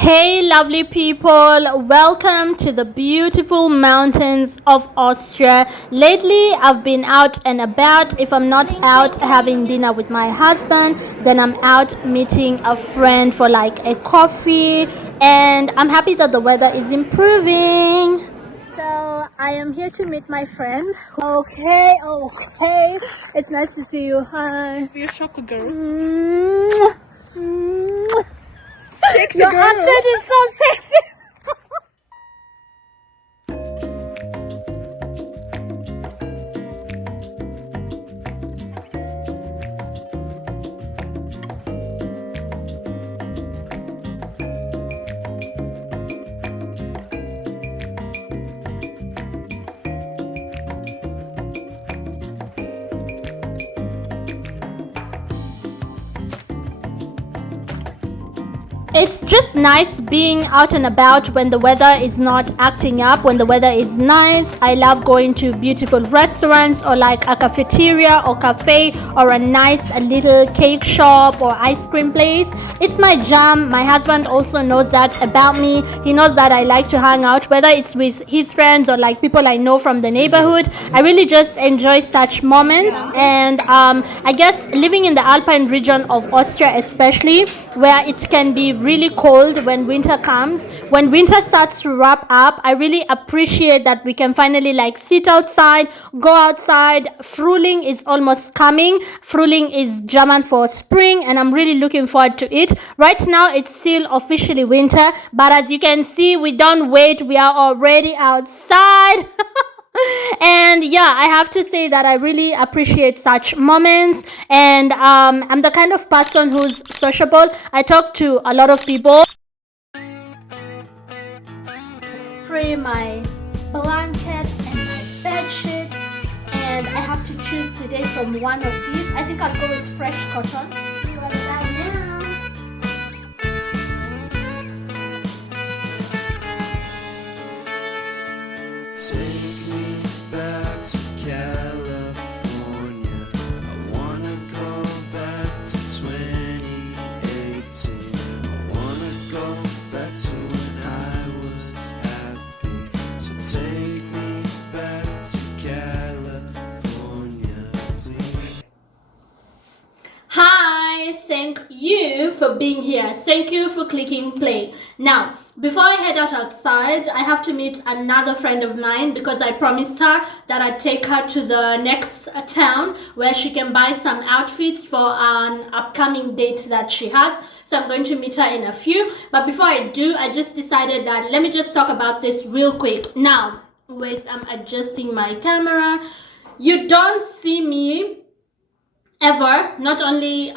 Hey, lovely people, welcome to the beautiful mountains of Austria. Lately, I've been out and about. If I'm not out having dinner with my husband, then I'm out meeting a friend for like a coffee, and I'm happy that the weather is improving. So, I am here to meet my friend. Okay, it's nice to see you. Hi. We're shocker girls. Mwah. Mwah. Sexy Your girl. accent is so sexy. It's just nice being out and about when the weather is not acting up, when the weather is nice. I love going to beautiful restaurants or like a cafeteria or cafe or a nice little cake shop or ice cream place. It's my jam. My husband also knows that about me. He knows that I like to hang out, whether it's with his friends or like people I know from the neighborhood. I really just enjoy such moments. And I guess living in the Alpine region of Austria especially, where it can be really cold when winter comes, when winter starts to wrap up, I really appreciate that we can finally like sit outside, go outside. Frühling is almost coming. Frühling is German for spring, and I'm really looking forward to it. Right now it's still officially winter, but as you can see, we don't wait, we are already outside. And yeah, I have to say that I really appreciate such moments, and I'm the kind of person who's sociable. I talk to a lot of people. Spray my blankets and my bed sheets, and I have to choose today from one of these. I think I'll go with fresh cotton. What right now? Take me back to California. I wanna go back to 2018. I wanna go back to when I was happy. So take me back to California, please. Hi, thank you for being here. Thank you for clicking play. Now, before I head out outside, I have to meet another friend of mine because I promised her that I'd take her to the next town where she can buy some outfits for an upcoming date that she has. So I'm going to meet her in a few. But before I do, I just decided that let me just talk about this real quick. Now, wait, I'm adjusting my camera. You don't see me ever, not only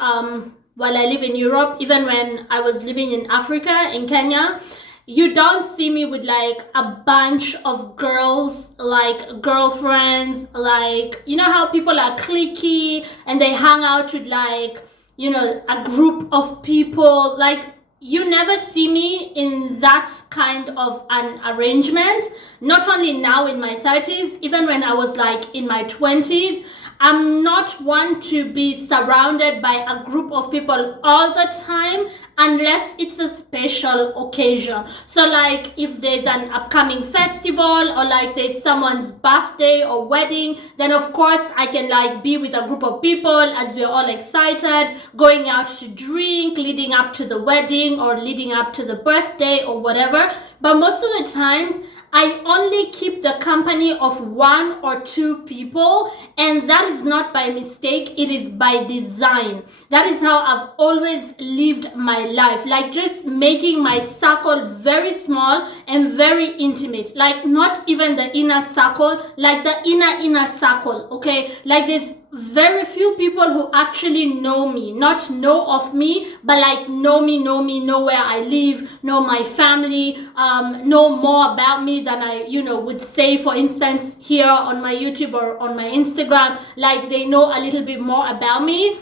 while I live in Europe, even when I was living in Africa, in Kenya, you don't see me with like a bunch of girls, like girlfriends, like, you know how people are cliquey and they hang out with like, you know, a group of people. Like, you never see me in that kind of an arrangement. Not only now in my 30s, even when I was like in my 20s, I'm not one to be surrounded by a group of people all the time unless it's a special occasion. So like if there's an upcoming festival or like there's someone's birthday or wedding, then of course I can like be with a group of people as we're all excited, going out to drink, leading up to the wedding or leading up to the birthday or whatever. But most of the times, I only keep the company of one or two people, and that is not by mistake, it is by design. That is how I've always lived my life, like just making my circle very small and very intimate, like not even the inner circle, like the inner circle, okay? Like there's very few people who actually know me, not know of me, but like know me, know where I live, know my family, know more about me than I, you know, would say, for instance, here on my YouTube or on my Instagram. Like they know a little bit more about me.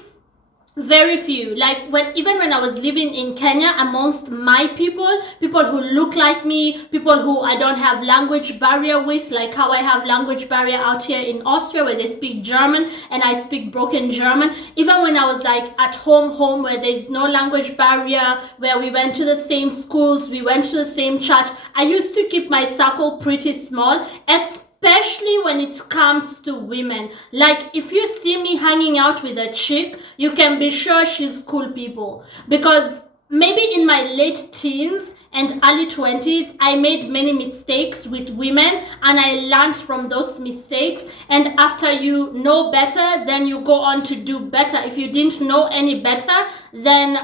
Very few. Like even when I was living in Kenya amongst my people who look like me, people who I don't have language barrier with, like how I have language barrier out here in Austria where they speak German and I speak broken German. Even when I was like at home where there's no language barrier, where we went to the same schools, we went to the same church, I used to keep my circle pretty small, especially when it comes to women. Like if you see me hanging out with a chick, you can be sure she's cool people. Because maybe in my late teens and early 20s, I made many mistakes with women and I learned from those mistakes. And after you know better, then you go on to do better. If you didn't know any better, then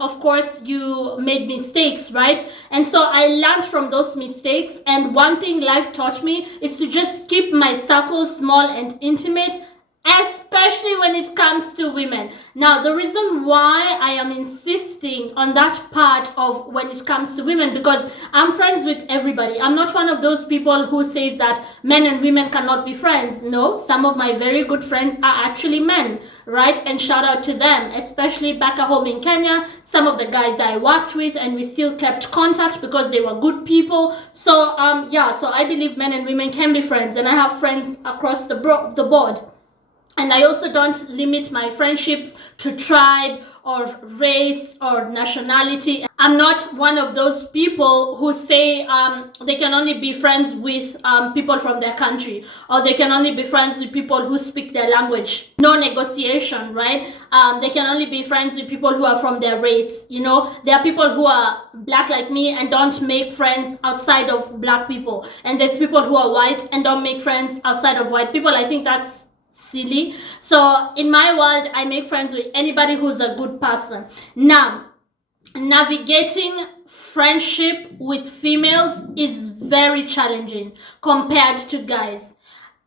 of course you made mistakes, right? And so I learned from those mistakes. And one thing life taught me is to just keep my circle small and intimate, especially when it comes to women. Now, the reason why I am insisting on that part of when it comes to women, because I'm friends with everybody. I'm not one of those people who says that men and women cannot be friends. No, some of my very good friends are actually men, right? And shout out to them, especially back at home in Kenya. Some of the guys I worked with and we still kept contact because they were good people. So, so I believe men and women can be friends, and I have friends across the board. And I also don't limit my friendships to tribe or race or nationality. I'm not one of those people who say they can only be friends with people from their country, or they can only be friends with people who speak their language. No negotiation, right? They can only be friends with people who are from their race. You know, there are people who are black like me and don't make friends outside of black people. And there's people who are white and don't make friends outside of white people. I think that's silly. So in my world, I make friends with anybody who's a good person. Now, navigating friendship with females is very challenging compared to guys.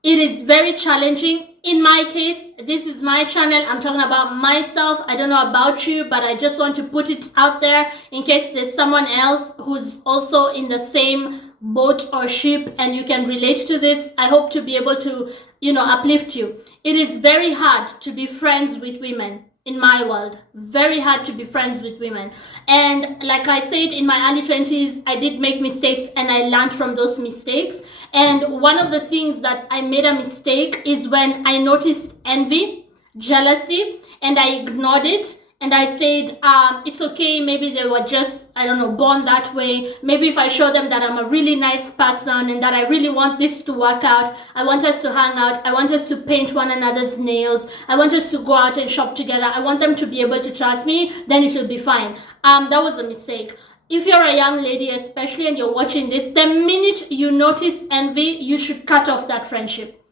It is very challenging. In my case, this is my channel. I'm talking about myself. I don't know about you, but I just want to put it out there in case there's someone else who's also in the same boat or ship and you can relate to this. I hope to be able to, uplift you. It is very hard to be friends with women in my world. Very hard to be friends with women. And like I said, in my early 20s, I did make mistakes and I learned from those mistakes. And one of the things that I made a mistake is when I noticed envy, jealousy, and I ignored it. And I said, it's okay, maybe they were just, born that way. Maybe if I show them that I'm a really nice person and that I really want this to work out, I want us to hang out, I want us to paint one another's nails, I want us to go out and shop together, I want them to be able to trust me, then it will be fine. That was a mistake. If you're a young lady especially and you're watching this, the minute you notice envy, you should cut off that friendship.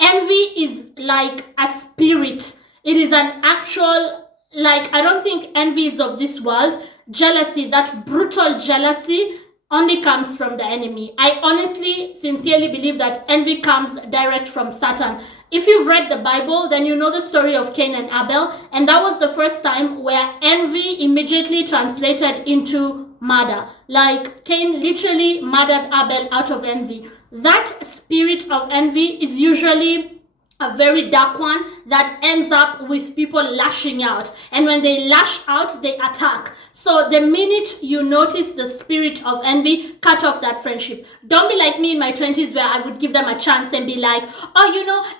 Envy is like a spirit. It is an actual, I don't think envy is of this world. Jealousy, that brutal jealousy, only comes from the enemy. I honestly, sincerely believe that envy comes direct from Satan. If you've read the Bible, then you know the story of Cain and Abel, and that was the first time where envy immediately translated into murder. Like Cain literally murdered Abel out of envy. That spirit of envy is usually a very dark one that ends up with people lashing out. And when they lash out, they attack. So the minute you notice the spirit of envy, cut off that friendship. Don't be like me in my 20s where I would give them a chance and be like,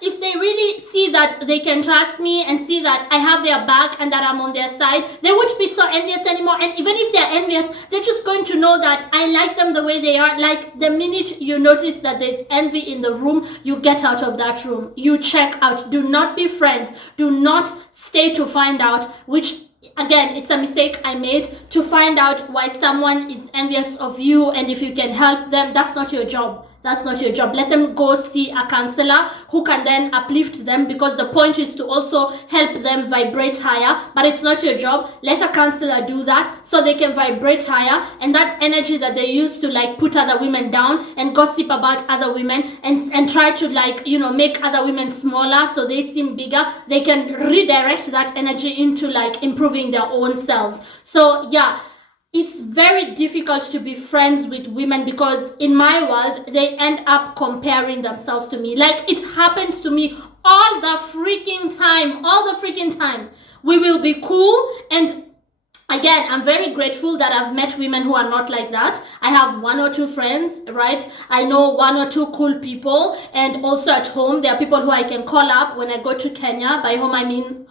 if they really see that they can trust me and see that I have their back and that I'm on their side, they won't be so envious anymore. And even if they're envious, they're just going to know that I like them the way they are. Like the minute you notice that there's envy in the room, you get out of that room. You check out. Do not be friends. Do not stay to find out, which again, it's a mistake I made, to find out why someone is envious of you, and if you can help them, that's not your job. That's not your job. Let them go see a counselor who can then uplift them, because the point is to also help them vibrate higher, but it's not your job. Let a counselor do that so they can vibrate higher, and that energy that they use to put other women down and gossip about other women and try to make other women smaller so they seem bigger, they can redirect that energy into improving their own selves. So yeah, it's very difficult to be friends with women because in my world, they end up comparing themselves to me. It happens to me all the freaking time, we will be cool. And again, I'm very grateful that I've met women who are not like that. I have one or two friends, right? I know one or two cool people. And also at home, there are people who I can call up when I go to Kenya. By home, I mean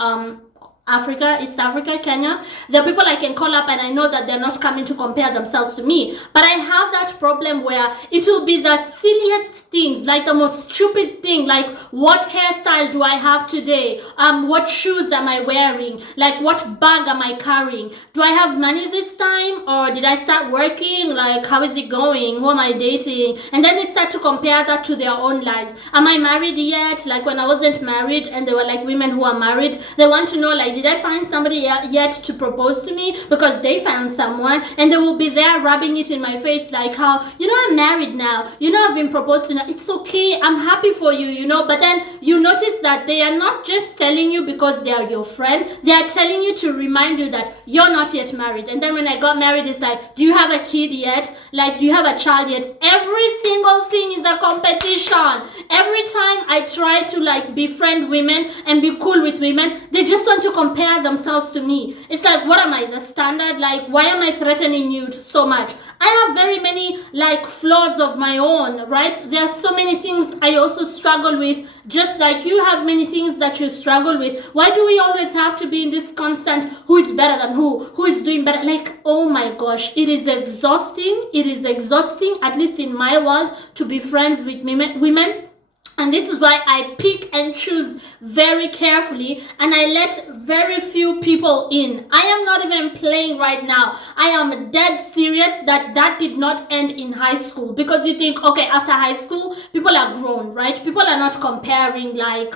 Africa, East Africa, Kenya. There are people I can call up and I know that they're not coming to compare themselves to me. But I have that problem where it will be the silliest things, like the most stupid thing, like what hairstyle do I have today? What shoes am I wearing? Like what bag am I carrying? Do I have money this time? Or did I start working? Like how is it going? Who am I dating? And then they start to compare that to their own lives. Am I married yet? Like when I wasn't married and they were like women who are married, they want to know like, did I find somebody yet to propose to me? Because they found someone, and they will be there rubbing it in my face like how, I'm married now, I've been proposed to now. It's okay, I'm happy for you, but then you notice that they are not just telling you because they are your friend, they are telling you to remind you that you're not yet married. And then when I got married, it's like, do you have a kid yet? Like, do you have a child yet? Every single thing is a competition. Every time I try to like befriend women and be cool with women, they just want to compare themselves to me. It's like, what am I, the standard? Like, why am I threatening you so much? I have very many like flaws of my own, right? There are so many things I also struggle with, just like you have many things that you struggle with. Why do we always have to be in this constant who is better than who is doing better? Like, oh my gosh, it is exhausting. It is exhausting, at least in my world, to be friends with women. And this is why I pick and choose very carefully, and I let very few people in. I am not even playing right now. I am dead serious that did not end in high school, because you think, okay, after high school, people are grown, right? People are not comparing like,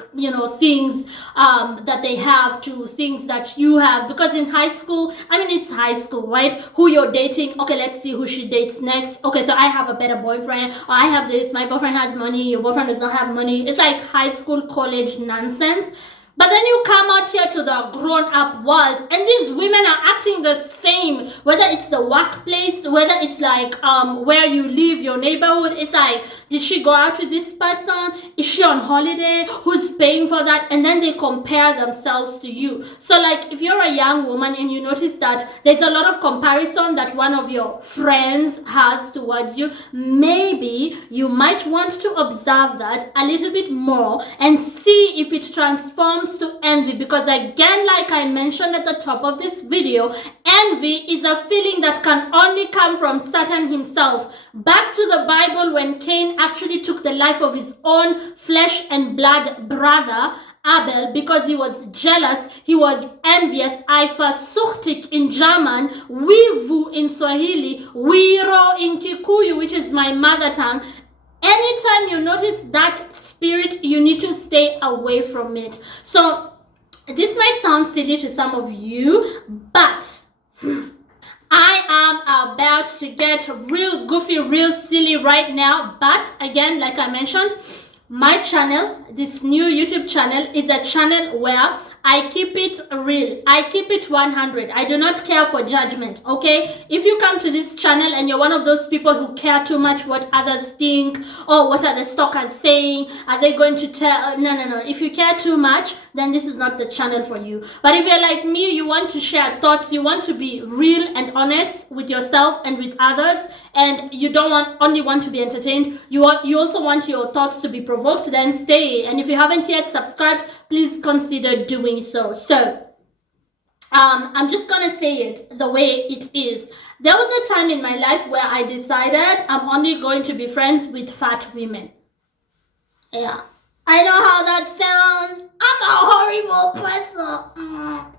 things that they have to things that you have, because in high school, I mean, it's high school, right? Who you're dating, okay, let's see who she dates next. Okay, so I have a better boyfriend, or I have this, my boyfriend has money, your boyfriend does not have money. It's like high school, college nonsense. But then you come out here to the grown-up world, and these women are acting the same, whether it's the workplace, whether it's like where you live, your neighborhood. It's like, did she go out with this person? Is she on holiday? Who's paying for that? And then they compare themselves to you. So like, if you're a young woman and you notice that there's a lot of comparison that one of your friends has towards you, maybe you might want to observe that a little bit more and see if it transforms to envy. Because again, like I mentioned at the top of this video, envy is a feeling that can only come from Satan himself. Back to the Bible, when Cain actually took the life of his own flesh and blood brother Abel, because he was jealous, he was envious, eifersüchtig in German, wivu in Swahili, wiro in Kikuyu, which is my mother tongue. Anytime you notice that spirit, you need to stay away from it. So this might sound silly to some of you, but I am about to get real goofy, real silly right now. But again, like I mentioned, my channel, this new YouTube channel, is a channel where I keep it real. I keep it 100. I do not care for judgment, okay? If you come to this channel and you're one of those people who care too much what others think, or what are the stalkers saying, are they going to tell? No. If you care too much, then this is not the channel for you. But if you're like me, you want to share thoughts, you want to be real and honest with yourself and with others, and you don't only want to be entertained, you also want your thoughts to be provoked, then stay. And if you haven't yet subscribed, please consider doing so. So I'm just gonna say it the way it is. There was a time in my life where I decided I'm only going to be friends with fat women. Yeah, I know how that sounds. I'm a horrible person.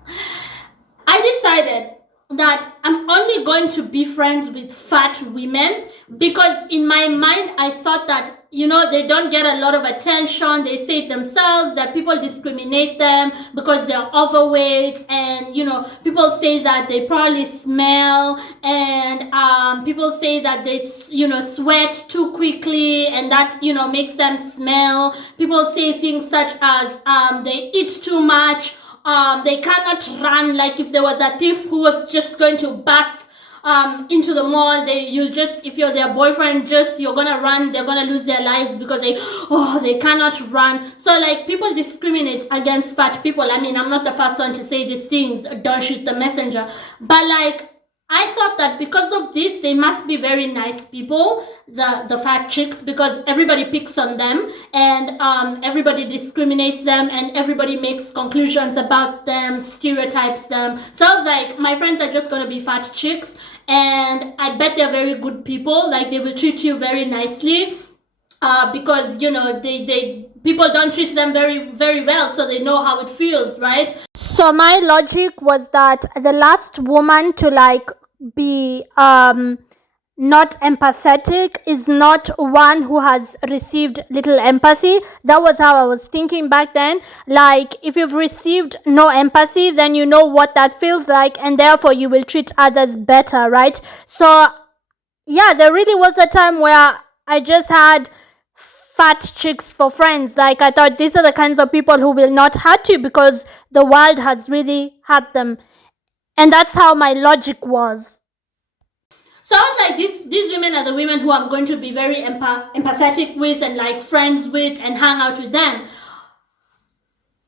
I decided that I'm only going to be friends with fat women because in my mind I thought that, they don't get a lot of attention. They say it themselves that people discriminate them because they're overweight, and people say that they probably smell, and people say that they sweat too quickly, and that makes them smell. People say things such as they eat too much. They cannot run, like if there was a thief who was just going to bust into the mall. You'll just, if you're their boyfriend, just you're gonna run, they're gonna lose their lives because they cannot run. So like people discriminate against fat people. I mean, I'm not the first one to say these things, don't shoot the messenger, but like I thought that because of this, they must be very nice people, the fat chicks, because everybody picks on them and everybody discriminates them and everybody makes conclusions about them, stereotypes them. So I was like, my friends are just gonna be fat chicks, and I bet they're very good people. Like they will treat you very nicely. Because you know they people don't treat them very very well, so they know how it feels, right? So my logic was that the last woman to like be not empathetic is not one who has received little empathy. That was how I was thinking back then. Like if you've received no empathy, then you know what that feels like, and therefore you will treat others better, right? So yeah, there really was a time where I just had fat chicks for friends. Like I thought these are the kinds of people who will not hurt you because the world has really hurt them. And that's how my logic was. So I was like, these women are the women who I'm going to be very empathetic with and like friends with and hang out with them.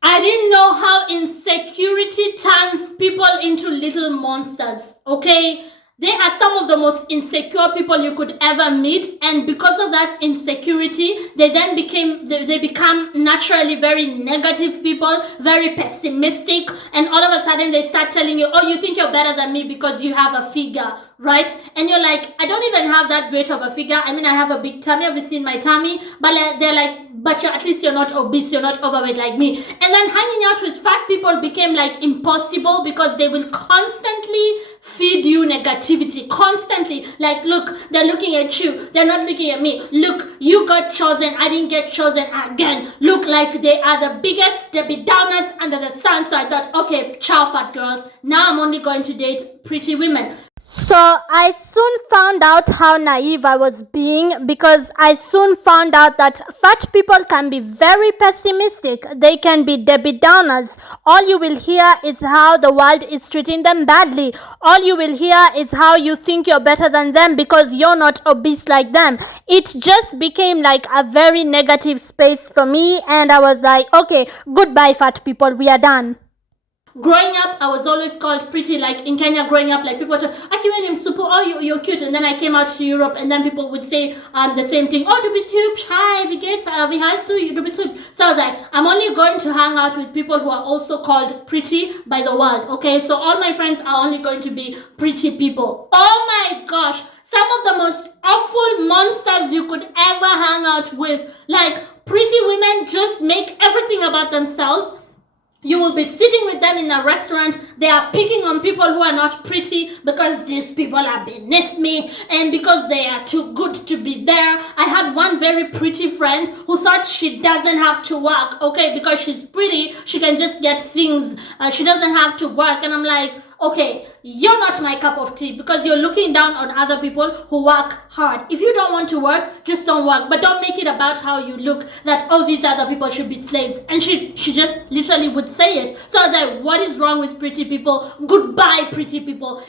I didn't know how insecurity turns people into little monsters, okay? They are some of the most insecure people you could ever meet, and because of that insecurity, they become naturally very negative people, very pessimistic, and all of a sudden they start telling you, oh, you think you're better than me because you have a figure, right? And you're like, I don't even have that great of a figure. I mean, I have a big tummy, have you seen my tummy? But they're like, but at least you're not obese, you're not overweight like me. And then hanging out with fat people became like impossible because they will constantly feed you negativity, constantly. Like, look, they're looking at you, they're not looking at me. Look, you got chosen, I didn't get chosen again. Look, like they are the biggest Debbie Downers under the sun. So I thought, okay, ciao fat girls, now I'm only going to date pretty women. So I soon found out how naive I was being, because I soon found out that fat people can be very pessimistic. They can be Debbie Downers. All you will hear is how the world is treating them badly. All you will hear is how you think you're better than them because you're not obese like them. It just became like a very negative space for me, and I was like, okay, goodbye fat people, we are done. Growing up, I was always called pretty. Like in Kenya, growing up, like people would Akiweni Msupu, oh, you're cute. And then I came out to Europe, and then people would say the same thing. Oh, du bist hübsch, hi, wie geht's, wie heißt du, du bist hübsch. So I was like, I'm only going to hang out with people who are also called pretty by the world, okay? So all my friends are only going to be pretty people. Oh my gosh, some of the most awful monsters you could ever hang out with. Like pretty women just make everything about themselves. You will be sitting with them in a restaurant. They are picking on people who are not pretty because these people are beneath me and because they are too good to be there. I had one very pretty friend who thought she doesn't have to work, okay, because she's pretty, she can just get things. She doesn't have to work. And I'm like, okay, you're not my cup of tea because you're looking down on other people who work hard. If you don't want to work, just don't work. But don't make it about how you look, that, oh, these other people should be slaves. And she just literally would say it. So I was like, what is wrong with pretty people? Goodbye, pretty people.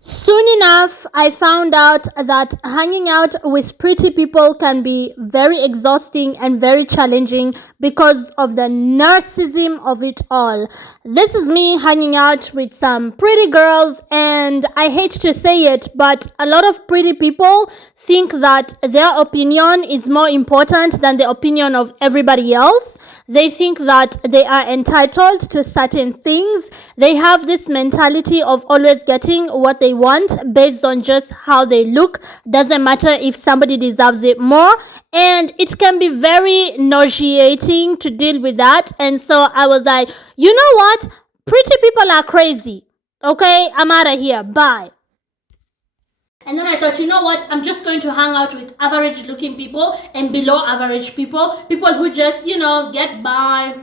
Soon enough, I found out that hanging out with pretty people can be very exhausting and very challenging because of the narcissism of it all. This is me hanging out with some pretty girls, and I hate to say it, but a lot of pretty people think that their opinion is more important than the opinion of everybody else. They think that they are entitled to certain things. They have this mentality of always getting what they want based on just how they look. Doesn't matter if somebody deserves it more. And it can be very nauseating to deal with that. And so I was like, you know what? Pretty people are crazy. Okay, I'm out of here. Bye. And then I thought, you know what? I'm just going to hang out with average looking people and below average people. People who just, get by.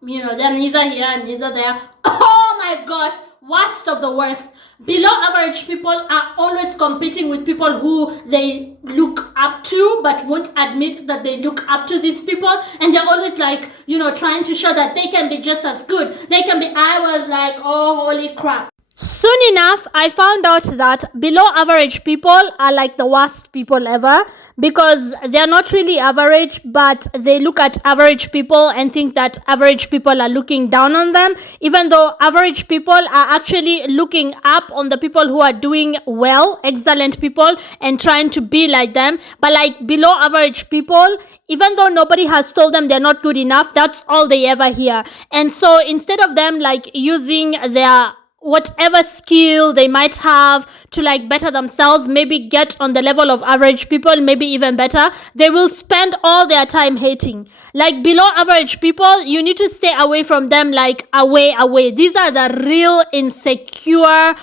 They're neither here and neither there. Oh my gosh. Worst of the worst. Below average people are always competing with people who they look up to but won't admit that they look up to these people, and they're always like, trying to show that they can be just as good. I was like, oh, holy crap. Soon enough, I found out that below average people are like the worst people ever because they're not really average, but they look at average people and think that average people are looking down on them, even though average people are actually looking up on the people who are doing well, excellent people, and trying to be like them. But like below average people, even though nobody has told them they're not good enough, that's all they ever hear. And so instead of them like using their whatever skill they might have to like better themselves, maybe get on the level of average people, maybe even better, they will spend all their time hating. Like below average people, you need to stay away from them, like away. These are the real insecure,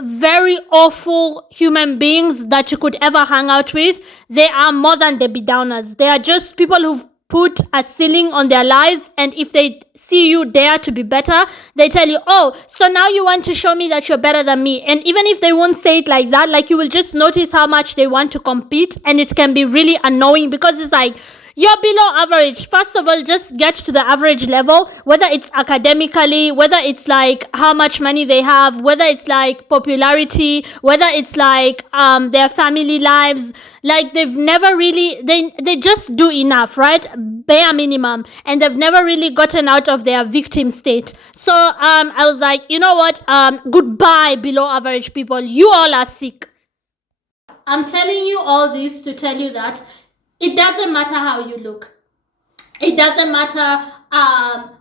very awful human beings that you could ever hang out with. They are more than Debbie Downers. They are just people who've put a ceiling on their lives, and if they see you dare to be better, they tell you, oh, so now you want to show me that you're better than me. And even if they won't say it like that, like you will just notice how much they want to compete, and it can be really annoying because it's like, you're below average. First of all, just get to the average level, whether it's academically, whether it's like how much money they have, whether it's like popularity, whether it's like their family lives. Like they've never really, they just do enough, right? Bare minimum. And they've never really gotten out of their victim state. So I was like, you know what? Goodbye, below average people. You all are sick. I'm telling you all this to tell you that it doesn't matter how you look. It doesn't matter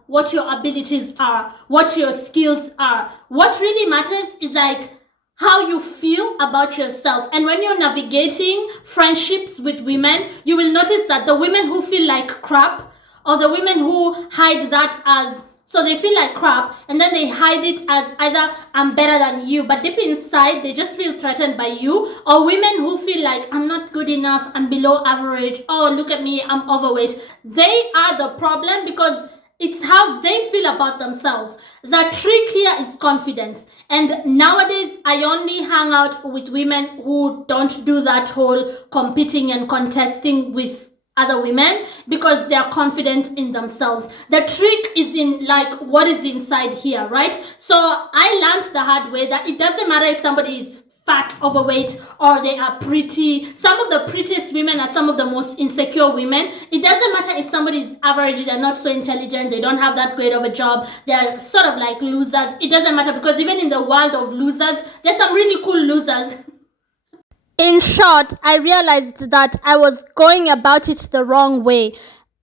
what your abilities are, what your skills are. What really matters is like how you feel about yourself. And when you're navigating friendships with women, you will notice that the women who feel like crap, or the women who hide that as, so they feel like crap, and then they hide it as either I'm better than you, but deep inside they just feel threatened by you. Or women who feel like I'm not good enough, I'm below average, oh look at me, I'm overweight. They are the problem because it's how they feel about themselves. The trick here is confidence. And nowadays I only hang out with women who don't do that whole competing and contesting with other women because they are confident in themselves. The trick is in like what is inside here, right? So I learned the hard way that it doesn't matter if somebody is fat, overweight, or they are pretty. Some of the prettiest women are some of the most insecure women. It doesn't matter if somebody is average, they're not so intelligent, they don't have that great of a job, they're sort of like losers. It doesn't matter because even in the world of losers, there's some really cool losers. In short, I realized that I was going about it the wrong way.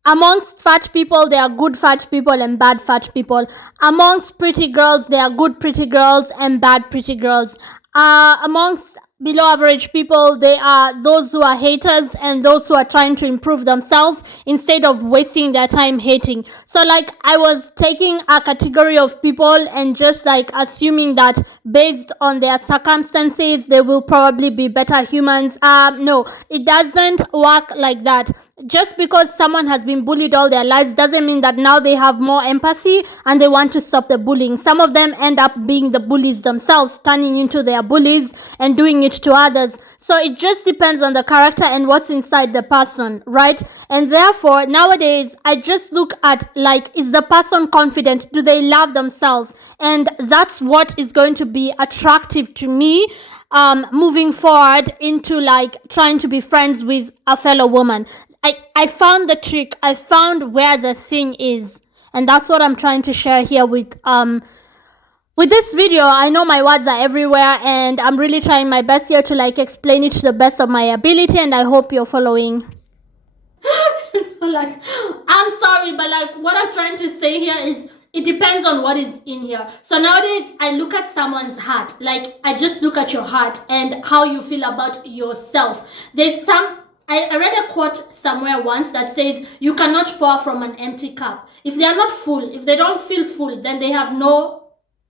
Amongst fat people, there are good fat people and bad fat people. Amongst pretty girls, there are good pretty girls and bad pretty girls. Amongst below average people, they are those who are haters and those who are trying to improve themselves instead of wasting their time hating. So like I was taking a category of people and just like assuming that based on their circumstances they will probably be better humans. No, it doesn't work like that. Just because someone has been bullied all their lives doesn't mean that now they have more empathy and they want to stop the bullying. Some of them end up being the bullies themselves, turning into their bullies and doing it to others. So it just depends on the character and what's inside the person, right? And therefore, nowadays, I just look at like, is the person confident? Do they love themselves? And that's what is going to be attractive to me moving forward into like trying to be friends with a fellow woman. I found the trick. I found where the thing is. And that's what I'm trying to share here with this video. I know my words are everywhere and I'm really trying my best here to like explain it to the best of my ability, and I hope you're following. Like, I'm sorry, but like what I'm trying to say here is it depends on what is in here. So nowadays I look at someone's heart. Like I just look at your heart and how you feel about yourself. I read a quote somewhere once that says you cannot pour from an empty cup. If they are not full, if they don't feel full, then they have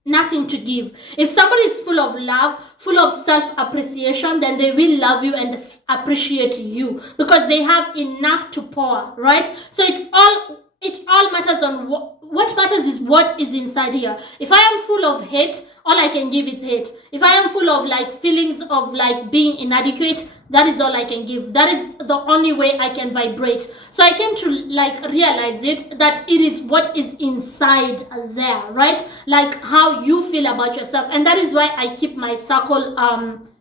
nothing to give. If somebody is full of love, full of self-appreciation, then they will love you and appreciate you because they have enough to pour, right? So it all matters on what matters is what is inside here. If I am full of hate, all I can give is hate. If I am full of like feelings of like being inadequate, that is all I can give. That is the only way I can vibrate. So I came to like realize it, that it is what is inside there, right? Like how you feel about yourself. And that is why I keep my circle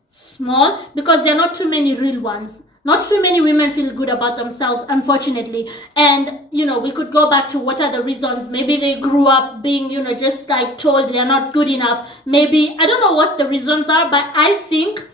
small, because there are not too many real ones. Not too many women feel good about themselves, unfortunately. And, you know, we could go back to what are the reasons. Maybe they grew up being, you know, just like told they're not good enough. Maybe, I don't know what the reasons are, but I think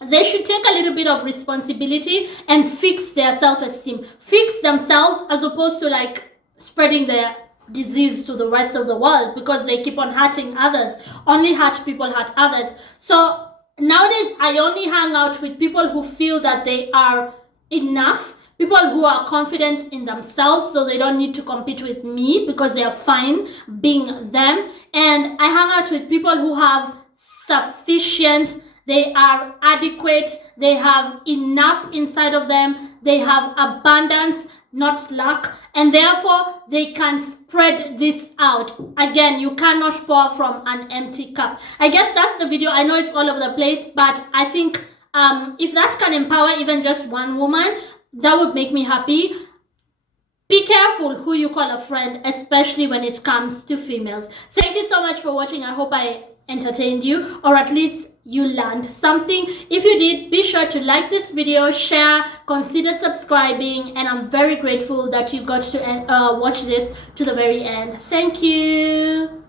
they should take a little bit of responsibility and fix their self-esteem. Fix themselves, as opposed to like spreading their disease to the rest of the world, because they keep on hurting others. Only hurt people hurt others. So nowadays, I only hang out with people who feel that they are enough, people who are confident in themselves, so they don't need to compete with me because they are fine being them. And I hang out with people who have sufficient, they are adequate, they have enough inside of them, they have abundance, not lack, and therefore they can spread this out. Again, you cannot pour from an empty cup. I guess that's the video. I know it's all over the place, but I think if that can empower even just one woman, that would make me happy. Be careful who you call a friend, especially when it comes to females. Thank you so much for watching. I hope I entertained you, or at least you learned something. If you did, be sure to like this video, share, consider subscribing, and I'm very grateful that you got to watch this to the very end. Thank you.